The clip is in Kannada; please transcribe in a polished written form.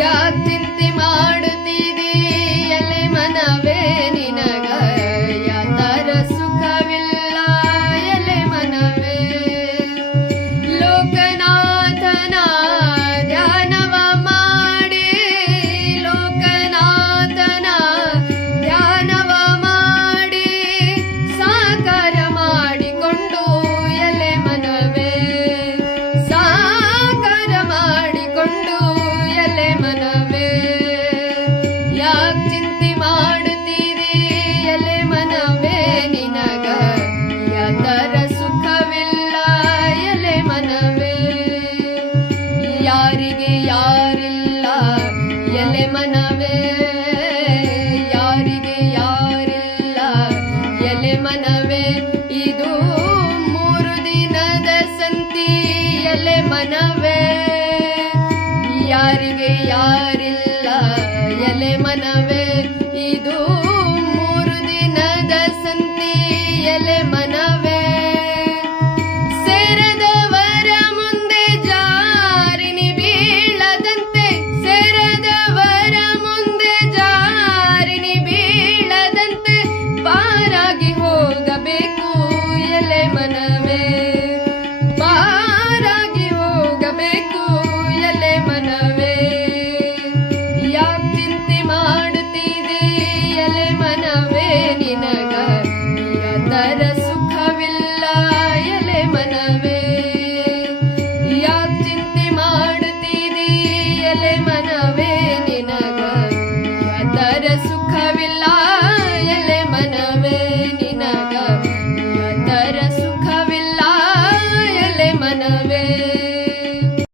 ಯಾಕ್ ಚಿಂತೆ ಮಾಡುತ್ತೀರಿ ಎಲೆ ಮನವೇ ನಿನಗ ಯಾತರ ಸುಖವಿಲ್ಲ ಎಲೆ ಮನವೇ ಲೋಕನಾಥನ ಧ್ಯಾನವ ಮಾಡಿ ಲೋಕನಾಥನ ಧ್ಯಾನವ ಮಾಡಿ ಸಾಕಾರ ಮಾಡಿಕೊಂಡು ಎಲೆ ಮನವೇ ಸಾಕಾರ ಮಾಡಿಕೊಂಡು ಎಲೆ ಮನವೇ ಯಾಕ್ ಚಿಂತೆ ಮಾಡುತ್ತೀರಿ ಎಲೆ ಮನವೇ ನಿನಗ ಯಾತರ ಸುಖವಿಲ್ಲ ಎಲೆ ಮನವೇ ಯಾರಿಗೆ ಯಾರಿಲ್ಲ ಎಲೆ ಮನವೇ ಯಾರಿಗೆ ಯಾರಿಲ್ಲ ಎಲೆ ಮನವೇ ಇದು 3 ದಿನದ ಸಂತಿ ಎಲೆ ಮನವೇ ಯಾರಿಗೆ ಯಾರಿಲ್ಲ ಎಲೆ ಮನವೇ